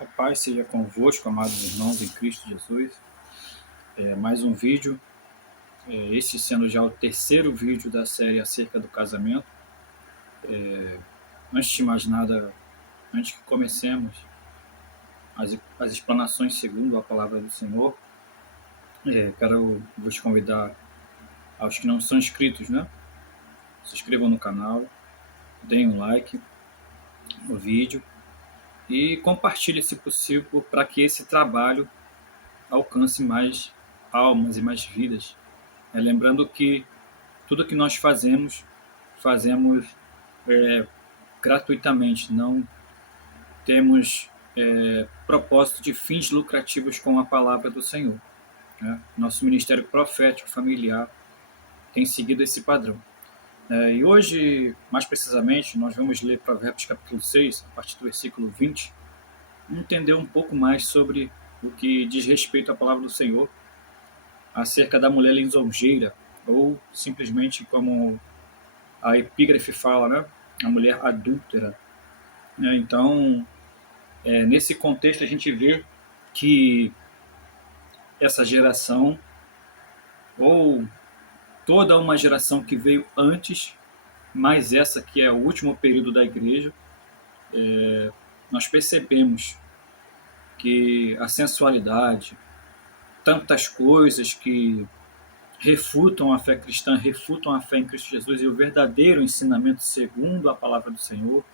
A paz seja convosco, amados irmãos em Cristo Jesus. Mais um vídeo, este sendo já o terceiro vídeo da série acerca do casamento. Antes de mais nada, antes que comecemos as explanações segundo a palavra do Senhor, quero vos convidar aos que não são inscritos, né? Se inscrevam no canal, deem um like no vídeo e compartilhe, se possível, para que esse trabalho alcance mais almas e mais vidas. Lembrando que tudo que nós fazemos gratuitamente, não temos propósito de fins lucrativos com a palavra do Senhor, né? Nosso ministério profético familiar tem seguido esse padrão. E hoje, mais precisamente, nós vamos ler Provérbios capítulo 6, a partir do versículo 20, entender um pouco mais sobre o que diz respeito à palavra do Senhor acerca da mulher lisonjeira, ou simplesmente como a epígrafe fala, né? A mulher adúltera. Então, nesse contexto, a gente vê que essa geração, ou toda uma geração que veio antes, mais essa que é o último período da igreja, nós percebemos que a sensualidade, tantas coisas que refutam a fé cristã, refutam a fé em Cristo Jesus e o verdadeiro ensinamento segundo a palavra do Senhor,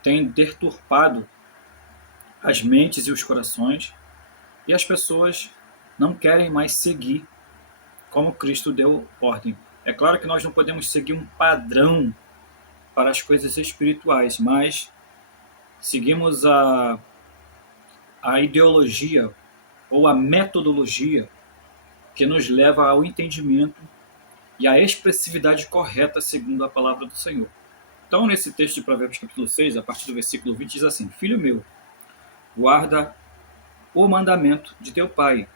tem deturpado as mentes e os corações, e as pessoas não querem mais seguir como Cristo deu ordem. É claro que nós não podemos seguir um padrão para as coisas espirituais, mas seguimos a ideologia ou a metodologia que nos leva ao entendimento e à expressividade correta segundo a palavra do Senhor. Então, nesse texto de Provérbios capítulo 6, a partir do versículo 20, diz assim: Filho meu, guarda o mandamento de teu pai,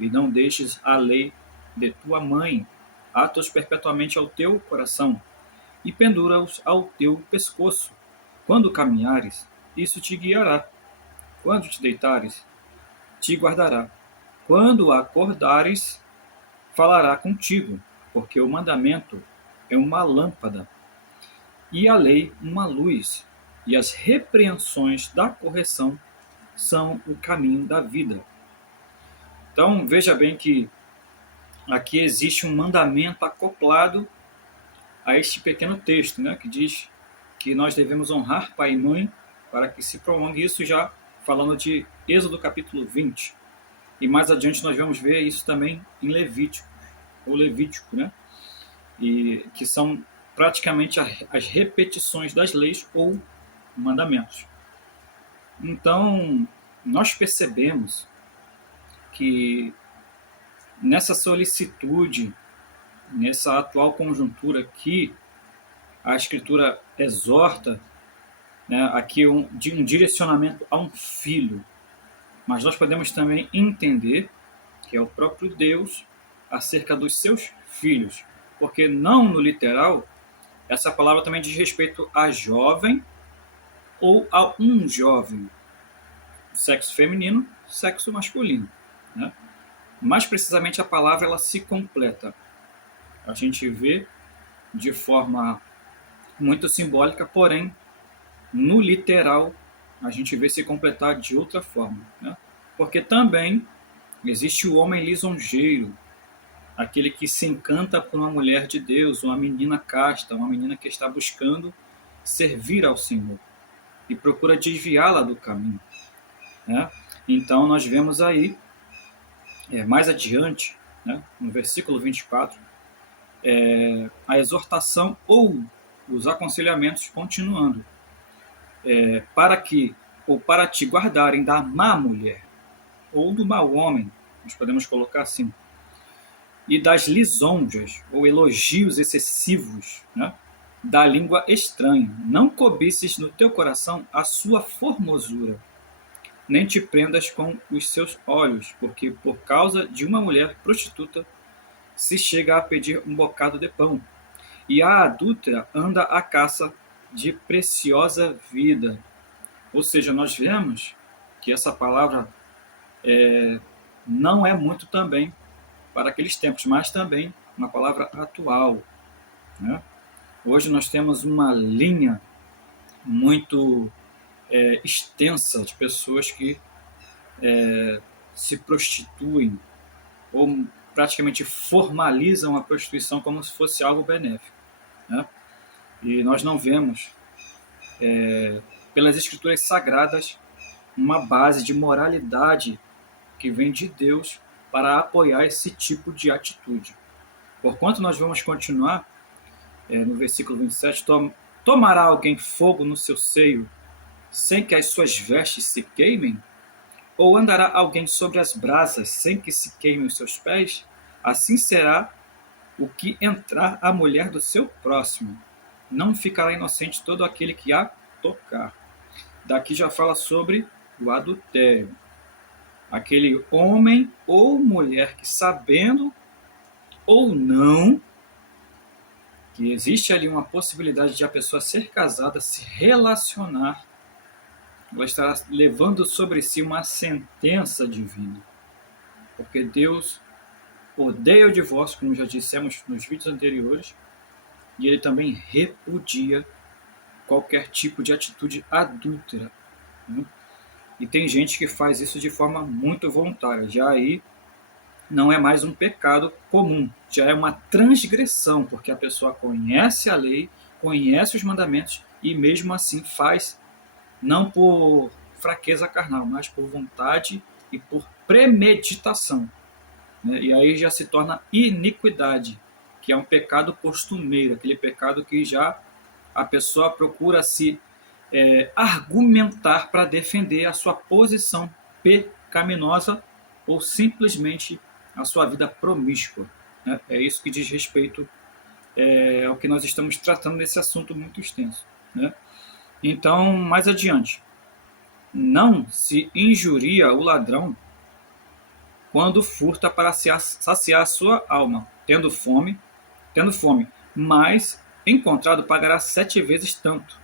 e não deixes a lei de tua mãe, ata-os perpetuamente ao teu coração, e pendura-os ao teu pescoço. Quando caminhares, isso te guiará. Quando te deitares, te guardará. Quando acordares, falará contigo, porque o mandamento é uma lâmpada, e a lei uma luz, e as repreensões da correção são o caminho da vida. Então, veja bem que aqui existe um mandamento acoplado a este pequeno texto, né, que diz que nós devemos honrar pai e mãe para que se prolongue. Isso já falando de Êxodo capítulo 20. E mais adiante nós vamos ver isso também em Levítico, ou Levítico, né, e que são praticamente as repetições das leis ou mandamentos. Então, nós percebemos que nessa solicitude, nessa atual conjuntura que a Escritura exorta, né, aqui de um direcionamento a um filho, mas nós podemos também entender que é o próprio Deus acerca dos seus filhos, porque não no literal, essa palavra também diz respeito a jovem ou a um jovem, sexo feminino, sexo masculino, né? Mais precisamente a palavra ela se completa. A gente vê de forma muito simbólica, porém no literal a gente vê se completar de outra forma, né? Porque também existe o homem lisonjeiro, aquele que se encanta por uma mulher de Deus, uma menina casta, uma menina que está buscando servir ao Senhor e procura desviá-la do caminho, né? Então nós vemos aí, mais adiante, né, no versículo 24, a exortação ou os aconselhamentos continuando, para que, ou para te guardarem da má mulher, ou do mau homem, nós podemos colocar assim, e das lisonjas, ou elogios excessivos, né, da língua estranha. Não cobices no teu coração a sua formosura, nem te prendas com os seus olhos, porque por causa de uma mulher prostituta se chega a pedir um bocado de pão, e a adúltera anda à caça de preciosa vida. Ou seja, nós vemos que essa palavra não é muito também para aqueles tempos, mas também uma palavra atual, né? Hoje nós temos uma linha muito extensa de pessoas que se prostituem ou praticamente formalizam a prostituição como se fosse algo benéfico, né? E nós não vemos, pelas escrituras sagradas, uma base de moralidade que vem de Deus para apoiar esse tipo de atitude. Porquanto nós vamos continuar no versículo 27, tomará alguém fogo no seu seio sem que as suas vestes se queimem? Ou andará alguém sobre as brasas sem que se queimem os seus pés? Assim será o que entrar a mulher do seu próximo. Não ficará inocente todo aquele que a tocar. Daqui já fala sobre o adultério. Aquele homem ou mulher que, sabendo ou não, que existe ali uma possibilidade de a pessoa ser casada, se relacionar, ela estará levando sobre si uma sentença divina. Porque Deus odeia o divórcio, como já dissemos nos vídeos anteriores, e ele também repudia qualquer tipo de atitude adúltera, né? E tem gente que faz isso de forma muito voluntária. Já aí não é mais um pecado comum, já é uma transgressão, porque a pessoa conhece a lei, conhece os mandamentos e mesmo assim faz, não por fraqueza carnal, mas por vontade e por premeditação, né? E aí já se torna iniquidade, que é um pecado costumeiro, aquele pecado que já a pessoa procura se argumentar para defender a sua posição pecaminosa ou simplesmente a sua vida promíscua, né? É isso que diz respeito ao que nós estamos tratando nesse assunto muito extenso, né? Então, mais adiante, não se injuria o ladrão quando furta para saciar a sua alma, tendo fome, mas encontrado pagará 7 vezes tanto,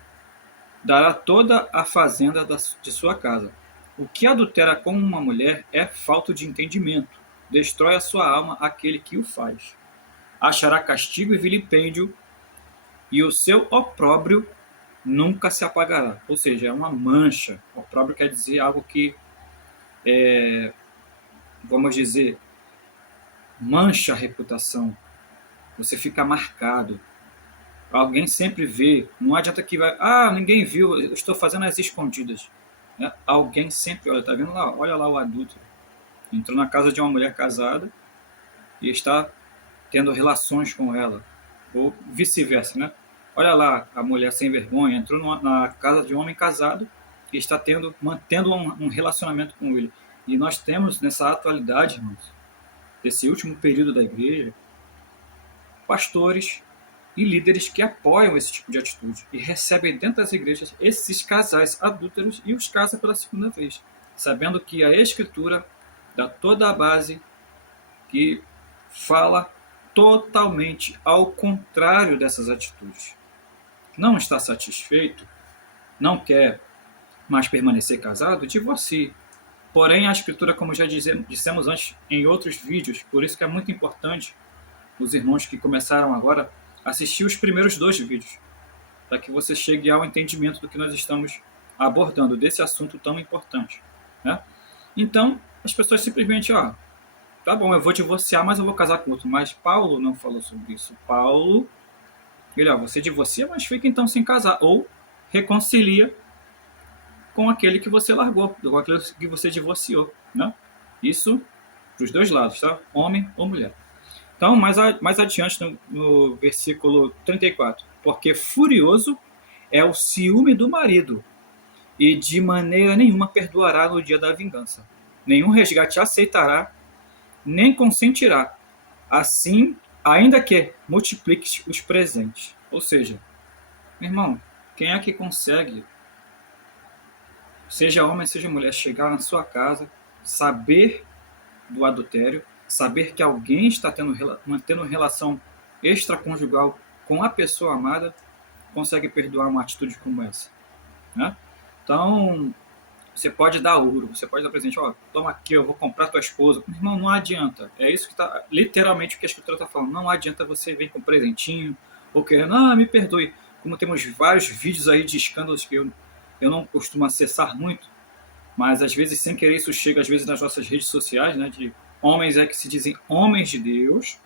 dará toda a fazenda de sua casa. O que adultera com uma mulher é falta de entendimento, destrói a sua alma aquele que o faz. Achará castigo e vilipêndio, e o seu opróbrio nunca se apagará. Ou seja, é uma mancha. Opróbrio quer dizer algo que, vamos dizer, mancha a reputação. Você fica marcado. Alguém sempre vê. Não adianta que vai, ninguém viu, eu estou fazendo as escondidas, né? Alguém sempre olha, tá vendo lá? Olha lá o adulto. Entrou na casa de uma mulher casada e está tendo relações com ela. Ou vice-versa, né? Olha lá a mulher sem vergonha, entrou na casa de um homem casado e está mantendo um relacionamento com ele. E nós temos nessa atualidade, irmãos, desse último período da igreja, pastores e líderes que apoiam esse tipo de atitude e recebem dentro das igrejas esses casais adúlteros e os casam pela segunda vez, sabendo que a Escritura dá toda a base que fala totalmente ao contrário dessas atitudes. Não está satisfeito, não quer mais permanecer casado, divorcie. Porém, a Escritura, como já dissemos antes em outros vídeos, por isso que é muito importante os irmãos que começaram agora assistir os primeiros 2 vídeos, para que você chegue ao entendimento do que nós estamos abordando, desse assunto tão importante, né? Então, as pessoas simplesmente, tá bom, eu vou divorciar, mas eu vou casar com outro. Mas Paulo não falou sobre isso. Paulo, você divorcia, mas fica então sem casar. Ou reconcilia com aquele que você largou, com aquele que você divorciou, né? Isso para os 2 lados, tá? Homem ou mulher. Então, mais adiante no versículo 34. Porque furioso é o ciúme do marido, e de maneira nenhuma perdoará no dia da vingança. Nenhum resgate aceitará, nem consentirá. Assim, ainda que multiplique os presentes. Ou seja, meu irmão, quem é que consegue, seja homem, seja mulher, chegar na sua casa, saber do adultério, saber que alguém está mantendo relação extraconjugal com a pessoa amada, consegue perdoar uma atitude como essa, né? Então, Você pode dar ouro, você pode dar presente, ó, toma aqui, eu vou comprar tua esposa. Irmão, não adianta. É isso que está literalmente o que a escritura está falando. Não adianta você vir com presentinho ou querendo, me perdoe. Como temos vários vídeos aí de escândalos que eu não costumo acessar muito, mas às vezes sem querer isso chega às vezes nas nossas redes sociais, né, de homens que se dizem homens de Deus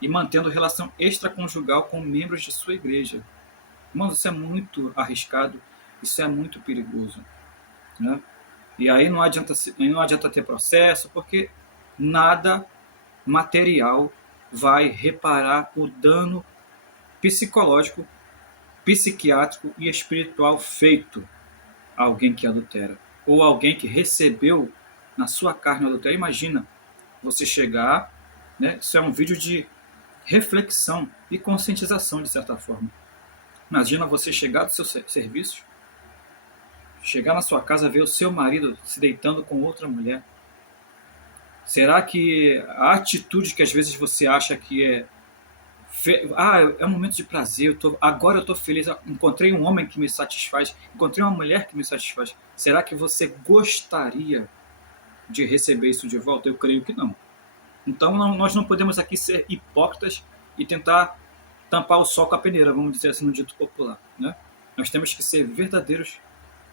e mantendo relação extraconjugal com membros de sua igreja. Irmãos, isso é muito arriscado, isso é muito perigoso, né? E aí não adianta ter processo, porque nada material vai reparar o dano psicológico, psiquiátrico e espiritual feito a alguém que adultera, ou alguém que recebeu na sua carne o adultério. Imagina você chegar, né? Isso é um vídeo de reflexão e conscientização, de certa forma. Imagina você chegar do seu serviço, chegar na sua casa, ver o seu marido se deitando com outra mulher. Será que a atitude que às vezes você acha que é um momento de prazer, agora eu estou feliz, encontrei um homem que me satisfaz, encontrei uma mulher que me satisfaz, será que você gostaria de receber isso de volta? Eu creio que não. Então nós não podemos aqui ser hipócritas e tentar tampar o sol com a peneira, vamos dizer assim no dito popular, né? Nós temos que ser verdadeiros,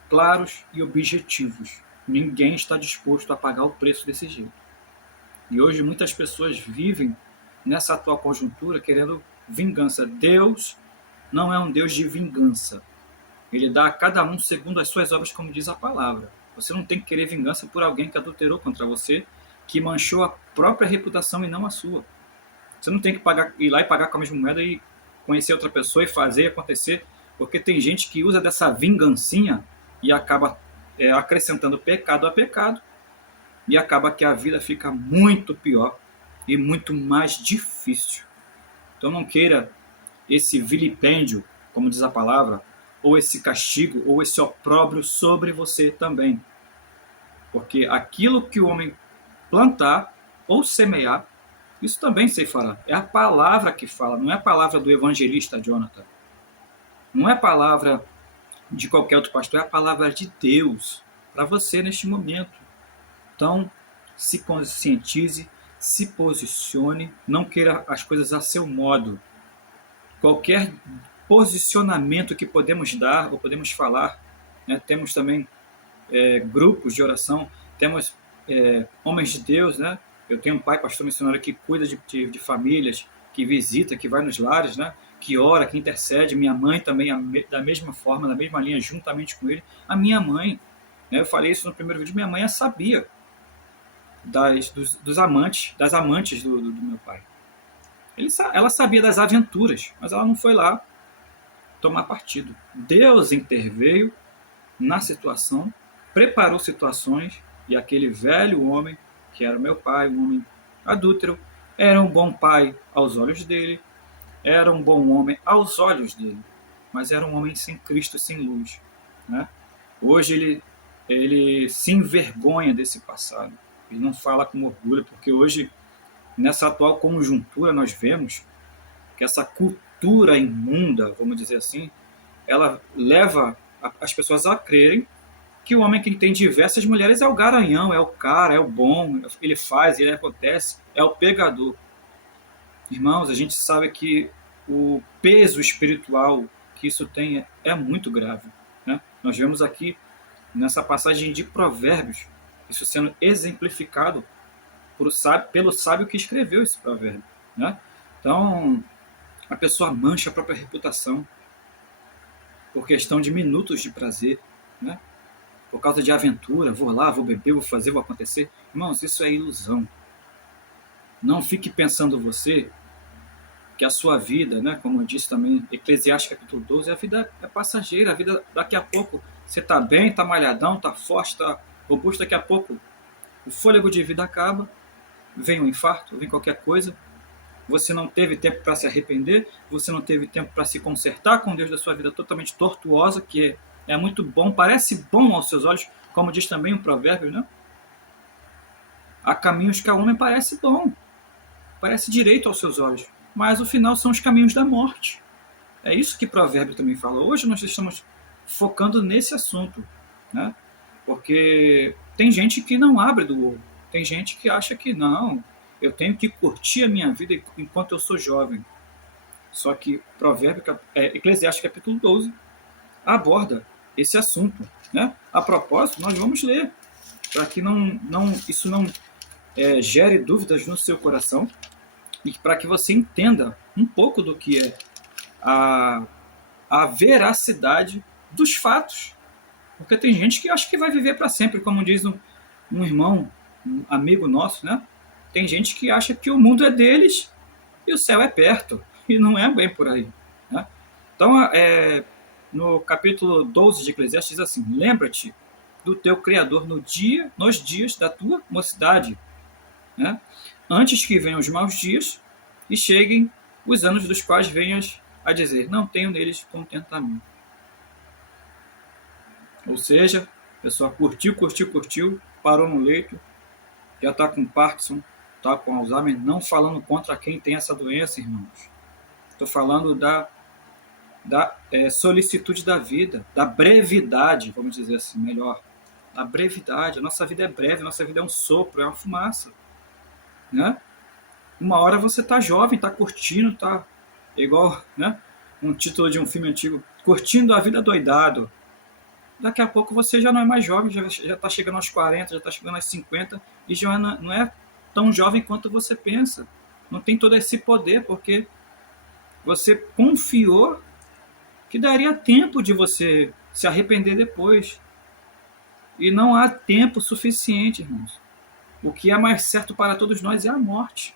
claros e objetivos. Ninguém está disposto a pagar o preço desse jeito. E hoje muitas pessoas vivem nessa atual conjuntura querendo vingança. Deus não é um Deus de vingança. Ele dá a cada um segundo as suas obras, como diz a palavra. Você não tem que querer vingança por alguém que adulterou contra você, que manchou a própria reputação e não a sua. Você não tem que ir lá e pagar com a mesma moeda e conhecer outra pessoa e fazer acontecer, porque tem gente que usa dessa vingancinha e acaba acrescentando pecado a pecado, e acaba que a vida fica muito pior e muito mais difícil. Então não queira esse vilipêndio, como diz a palavra, ou esse castigo, ou esse opróbrio sobre você também. Porque aquilo que o homem plantar ou semear, isso também se fará. É a palavra que fala, não é a palavra do evangelista Jonathan. Não é a palavra de qualquer outro pastor, é a palavra de Deus para você neste momento. Então, se conscientize, se posicione, não queira as coisas a seu modo. Qualquer posicionamento que podemos dar ou podemos falar, né? Temos também grupos de oração, temos homens de Deus, né? Eu tenho um pai, pastor missionário, que cuida de famílias, que visita, que vai nos lares, né? Que ora, que intercede. Minha mãe também, da mesma forma, na mesma linha, juntamente com ele. A minha mãe, né? Eu falei isso no primeiro vídeo, minha mãe sabia das amantes do meu pai. Ela sabia das aventuras, mas ela não foi lá tomar partido. Deus interveio na situação, preparou situações, e aquele velho homem, que era meu pai, um homem adúltero, era um bom pai aos olhos dele, era um bom homem aos olhos dele, mas era um homem sem Cristo, sem luz, né? Hoje ele se envergonha desse passado, ele não fala com orgulho, porque hoje, nessa atual conjuntura, nós vemos que essa cultura imunda, vamos dizer assim, ela leva as pessoas a crerem que o homem que tem diversas mulheres é o garanhão, é o cara, é o bom, ele faz, ele acontece, é o pegador. Irmãos, a gente sabe que o peso espiritual que isso tem é muito grave, né? Nós vemos aqui nessa passagem de Provérbios isso sendo exemplificado pelo sábio que escreveu esse provérbio, né? Então, a pessoa mancha a própria reputação por questão de minutos de prazer, né? Por causa de aventura, vou lá, vou beber, vou fazer, vou acontecer. Irmãos, isso é ilusão. Não fique pensando você que a sua vida, né, como eu disse também, Eclesiastes capítulo 12, a vida é passageira, a vida daqui a pouco você está bem, está malhadão, está forte, está robusto, daqui a pouco o fôlego de vida acaba, vem um infarto, vem qualquer coisa, você não teve tempo para se arrepender, você não teve tempo para se consertar com Deus da sua vida totalmente tortuosa, que é muito bom, parece bom aos seus olhos, como diz também um provérbio, né? Há caminhos que ao homem parece bom, parece direito aos seus olhos, mas o final são os caminhos da morte. É isso que provérbio também fala. Hoje nós estamos focando nesse assunto, né? Porque tem gente que não abre do ouro. Tem gente que acha que não, eu tenho que curtir a minha vida enquanto eu sou jovem. Só que Eclesiastes capítulo 12 aborda esse assunto. Né? A propósito, nós vamos ler, para que isso não gere dúvidas no seu coração e para que você entenda um pouco do que é a veracidade dos fatos. Porque tem gente que acha que vai viver para sempre, como diz um irmão, um amigo nosso, né? Tem gente que acha que o mundo é deles e o céu é perto, e não é bem por aí. Né? Então, no capítulo 12 de Eclesiastes diz assim: lembra-te do teu Criador nos dias da tua mocidade, né? Antes que venham os maus dias e cheguem os anos dos quais venhas a dizer, não tenho neles contentamento. Ou seja, a pessoa curtiu, parou no leito, já está com Parkinson, está com Alzheimer, não falando contra quem tem essa doença, irmãos. Estou falando da solicitude da vida, da brevidade, vamos dizer assim, melhor. A brevidade, a nossa vida é breve, a nossa vida é um sopro, é uma fumaça. Né? Uma hora você está jovem, está curtindo, está igual, né? Um título de um filme antigo, curtindo a vida doidado. Daqui a pouco você já não é mais jovem, já está chegando aos 40, já está chegando aos 50, e já não é tão jovem quanto você pensa. Não tem todo esse poder, porque você confiou que daria tempo de você se arrepender depois. E não há tempo suficiente, irmãos. O que é mais certo para todos nós é a morte.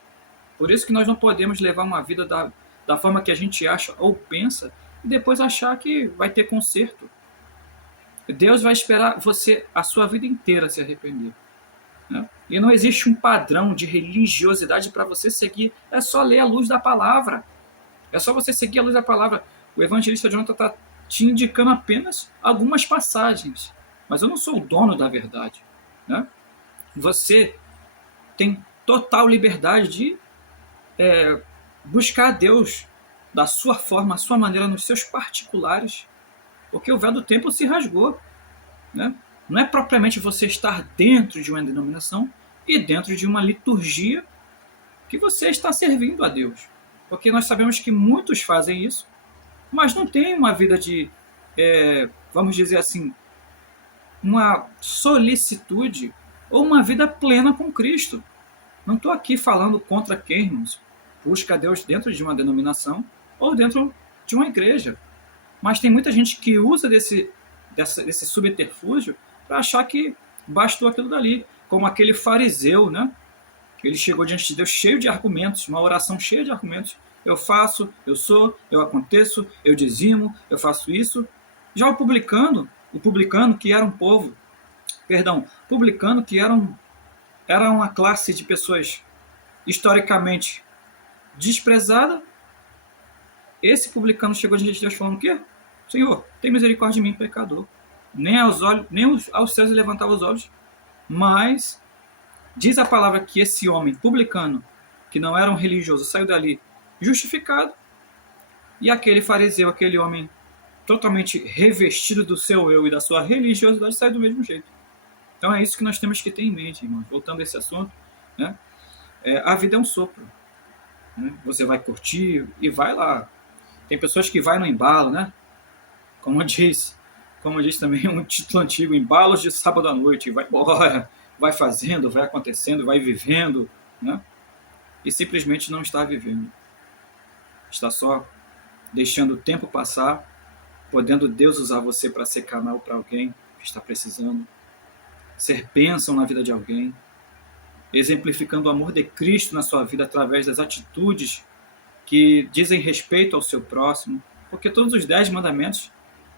Por isso que nós não podemos levar uma vida da forma que a gente acha ou pensa e depois achar que vai ter conserto. Deus vai esperar você a sua vida inteira se arrepender. Né? E não existe um padrão de religiosidade para você seguir. É só ler a luz da palavra. É só você seguir a luz da palavra. O evangelista Jonathan está te indicando apenas algumas passagens. Mas eu não sou o dono da verdade. Né? Você tem total liberdade de buscar a Deus da sua forma, a sua maneira, nos seus particulares. Porque o véu do templo se rasgou. Né? Não é propriamente você estar dentro de uma denominação e dentro de uma liturgia que você está servindo a Deus. Porque nós sabemos que muitos fazem isso, mas não têm uma vida de, vamos dizer assim, uma solicitude ou uma vida plena com Cristo. Não estou aqui falando contra quem, irmãos, busca a Deus dentro de uma denominação ou dentro de uma igreja. Mas tem muita gente que usa desse subterfúgio para achar que bastou aquilo dali. Como aquele fariseu, né? Ele chegou diante de Deus cheio de argumentos, uma oração cheia de argumentos. Eu faço, eu sou, eu aconteço, eu dizimo, eu faço isso. Já o publicano que era um povo, publicano que era uma classe de pessoas historicamente desprezada. Esse publicano chegou diante de Deus falando o quê? Senhor, tem misericórdia de mim, pecador. Nem aos céus ele levantava os olhos, mas diz a palavra que esse homem publicano, que não era um religioso, saiu dali justificado, e aquele fariseu, aquele homem totalmente revestido do seu eu e da sua religiosidade, saiu do mesmo jeito. Então é isso que nós temos que ter em mente, irmãos. Voltando a esse assunto, né? A vida é um sopro. Né? Você vai curtir e vai lá. Tem pessoas que vai no embalo, né? Como diz também um título antigo, embalos de sábado à noite, vai embora, vai fazendo, vai acontecendo, vai vivendo, né? E simplesmente não está vivendo. Está só deixando o tempo passar, podendo Deus usar você para ser canal para alguém que está precisando, ser bênção na vida de alguém, exemplificando o amor de Cristo na sua vida através das atitudes que dizem respeito ao seu próximo, porque todos os 10 mandamentos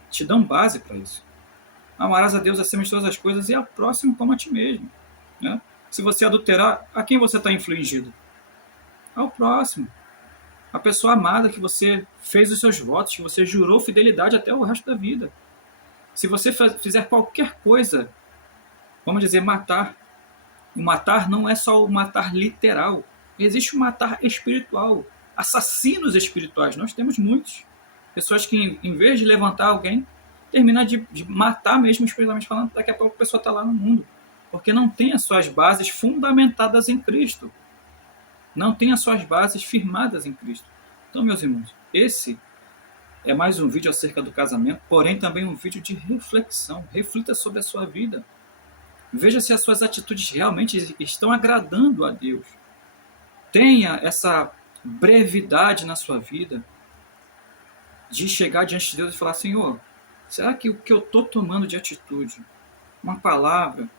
te dão base para isso. Amarás a Deus acima de todas as coisas e ao próximo como a ti mesmo. Né? Se você adulterar, a quem você está infligindo? Ao próximo. A pessoa amada que você fez os seus votos, que você jurou fidelidade até o resto da vida. Se você fizer qualquer coisa, vamos dizer, matar. O matar não é só o matar literal. Existe o matar espiritual. Assassinos espirituais. Nós temos muitos. Pessoas que, em vez de levantar alguém, termina de matar mesmo, espiritualmente falando, daqui a pouco a pessoa está lá no mundo. Porque não tem as suas bases fundamentadas em Cristo. Não tem as suas bases firmadas em Cristo. Então, meus irmãos, esse é mais um vídeo acerca do casamento, porém também um vídeo de reflexão. Reflita sobre a sua vida. Veja se as suas atitudes realmente estão agradando a Deus. Tenha essa brevidade na sua vida de chegar diante de Deus e falar: Senhor, será que o que eu estou tomando de atitude, uma palavra,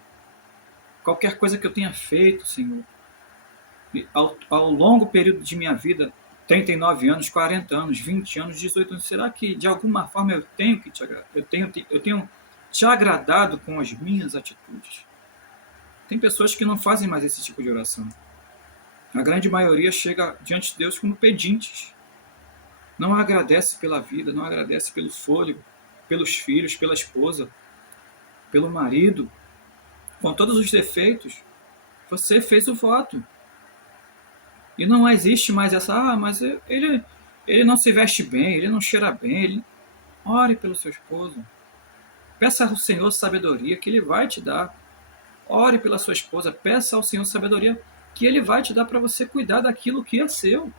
qualquer coisa que eu tenha feito, Senhor, ao longo período de minha vida, 39 anos, 40 anos, 20 anos, 18 anos, será que de alguma forma eu tenho que te agradar? Eu tenho te agradado com as minhas atitudes? Tem pessoas que não fazem mais esse tipo de oração. A grande maioria chega diante de Deus como pedintes. Não agradece pela vida, não agradece pelo fôlego, pelos filhos, pela esposa, pelo marido. Com todos os defeitos, você fez o voto. E não existe mais essa, mas ele não se veste bem, ele não cheira bem. Ore pelo seu esposo. Peça ao Senhor sabedoria, que Ele vai te dar. Ore pela sua esposa, peça ao Senhor sabedoria, que Ele vai te dar para você cuidar daquilo que é seu.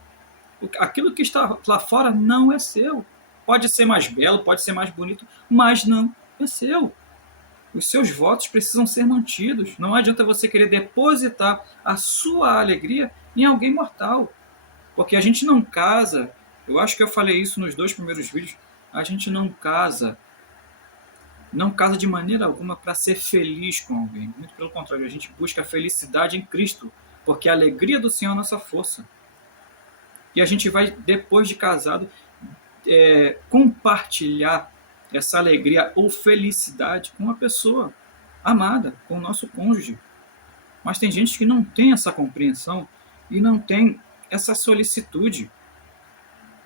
Aquilo que está lá fora não é seu. Pode ser mais belo, pode ser mais bonito, mas não é seu. Os seus votos precisam ser mantidos. Não adianta você querer depositar a sua alegria em alguém mortal. Porque a gente não casa, eu acho que eu falei isso nos 2 primeiros vídeos, a gente não casa de maneira alguma para ser feliz com alguém. Muito pelo contrário, a gente busca a felicidade em Cristo, porque a alegria do Senhor é a nossa força. E a gente vai, depois de casado, compartilhar essa alegria ou felicidade com a pessoa amada, com o nosso cônjuge. Mas tem gente que não tem essa compreensão e não tem essa solicitude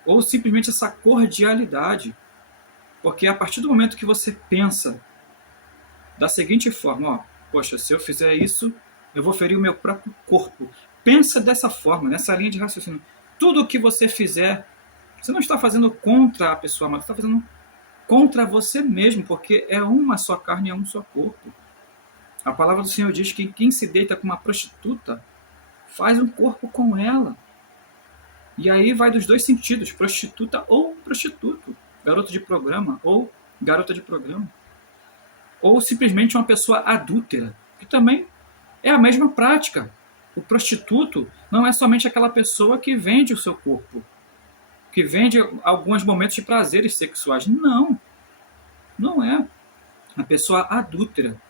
ou simplesmente essa cordialidade. Porque a partir do momento que você pensa da seguinte forma: poxa, se eu fizer isso, eu vou ferir o meu próprio corpo. Pensa dessa forma, nessa linha de raciocínio. Tudo o que você fizer, você não está fazendo contra a pessoa amada, você está fazendo contra você mesmo, porque é uma só carne, é um só corpo. A palavra do Senhor diz que quem se deita com uma prostituta faz um corpo com ela. E aí vai dos dois sentidos, prostituta ou prostituto, garoto de programa ou garota de programa. Ou simplesmente uma pessoa adúltera, que também é a mesma prática. O prostituto não é somente aquela pessoa que vende o seu corpo, que vende alguns momentos de prazeres sexuais. Não, não é. A pessoa adúltera,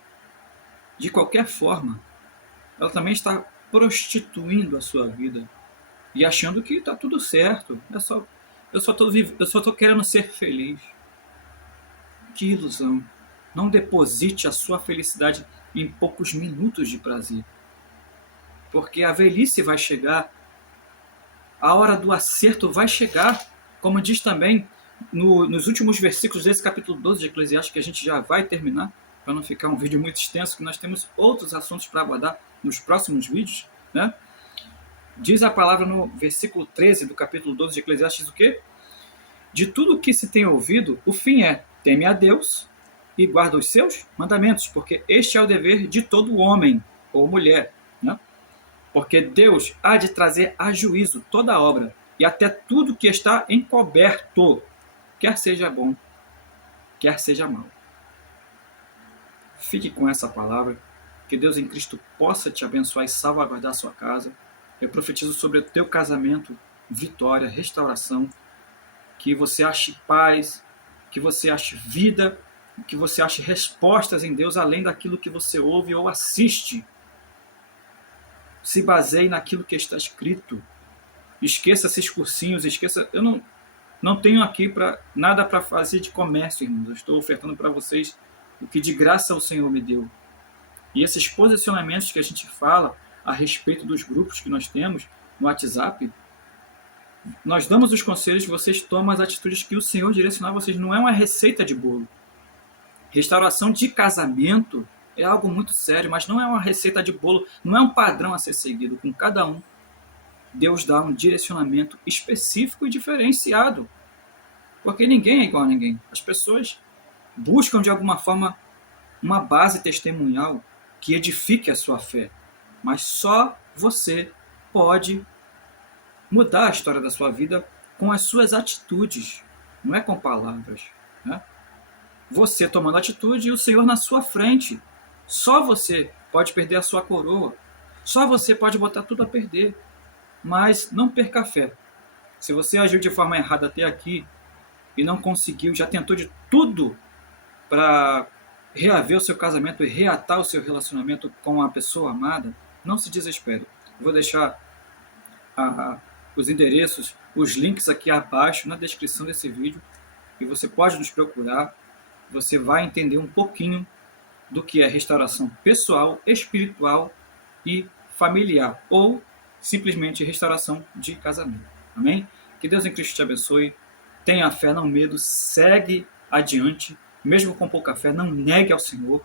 de qualquer forma, ela também está prostituindo a sua vida e achando que está tudo certo. Eu só estou querendo ser feliz. Que ilusão. Não deposite a sua felicidade em poucos minutos de prazer. Porque a velhice vai chegar, a hora do acerto vai chegar, como diz também nos últimos versículos desse capítulo 12 de Eclesiastes, que a gente já vai terminar, para não ficar um vídeo muito extenso, que nós temos outros assuntos para abordar nos próximos vídeos, né? Diz a palavra no versículo 13 do capítulo 12 de Eclesiastes o quê? De tudo que se tem ouvido, o fim é: teme a Deus e guarda os seus mandamentos, porque este é o dever de todo homem ou mulher, né? Porque Deus há de trazer a juízo toda a obra e até tudo que está encoberto, quer seja bom, quer seja mal. Fique com essa palavra, que Deus em Cristo possa te abençoar e salvaguardar a sua casa. Eu profetizo sobre o teu casamento vitória, restauração, que você ache paz, que você ache vida, que você ache respostas em Deus além daquilo que você ouve ou assiste. Se baseie naquilo que está escrito. Esqueça esses cursinhos, esqueça... Eu não tenho aqui nada para fazer de comércio, irmãos. Eu estou ofertando para vocês o que de graça o Senhor me deu. E esses posicionamentos que a gente fala a respeito dos grupos que nós temos no WhatsApp, nós damos os conselhos, vocês tomam as atitudes que o Senhor direcionar a vocês. Não é uma receita de bolo. Restauração de casamento é algo muito sério, mas não é uma receita de bolo, não é um padrão a ser seguido. Com cada um, Deus dá um direcionamento específico e diferenciado. Porque ninguém é igual a ninguém. As pessoas buscam de alguma forma uma base testemunhal que edifique a sua fé. Mas só você pode mudar a história da sua vida com as suas atitudes, não é com palavras, né? Você tomando atitude e o Senhor na sua frente. Só você pode perder a sua coroa. Só você pode botar tudo a perder. Mas não perca a fé. Se você agiu de forma errada até aqui e não conseguiu, já tentou de tudo para reaver o seu casamento e reatar o seu relacionamento com a pessoa amada, não se desespere. Eu vou deixar a, os endereços, os links aqui abaixo na descrição desse vídeo e você pode nos procurar. Você vai entender um pouquinho do que é restauração pessoal, espiritual e familiar, ou simplesmente restauração de casamento. Amém? Que Deus em Cristo te abençoe. Tenha fé, não medo, segue adiante, mesmo com pouca fé, não negue ao Senhor.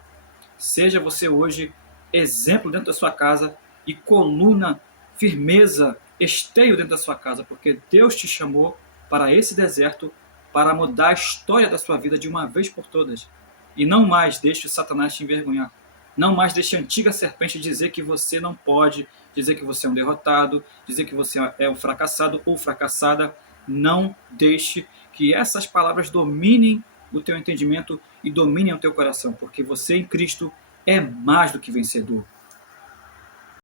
Seja você hoje exemplo dentro da sua casa e coluna, firmeza, esteio dentro da sua casa, porque Deus te chamou para esse deserto para mudar a história da sua vida de uma vez por todas. E não mais deixe o Satanás te envergonhar. Não mais deixe a antiga serpente dizer que você não pode, dizer que você é um derrotado, dizer que você é um fracassado ou fracassada. Não deixe que essas palavras dominem o teu entendimento e dominem o teu coração, porque você em Cristo é mais do que vencedor.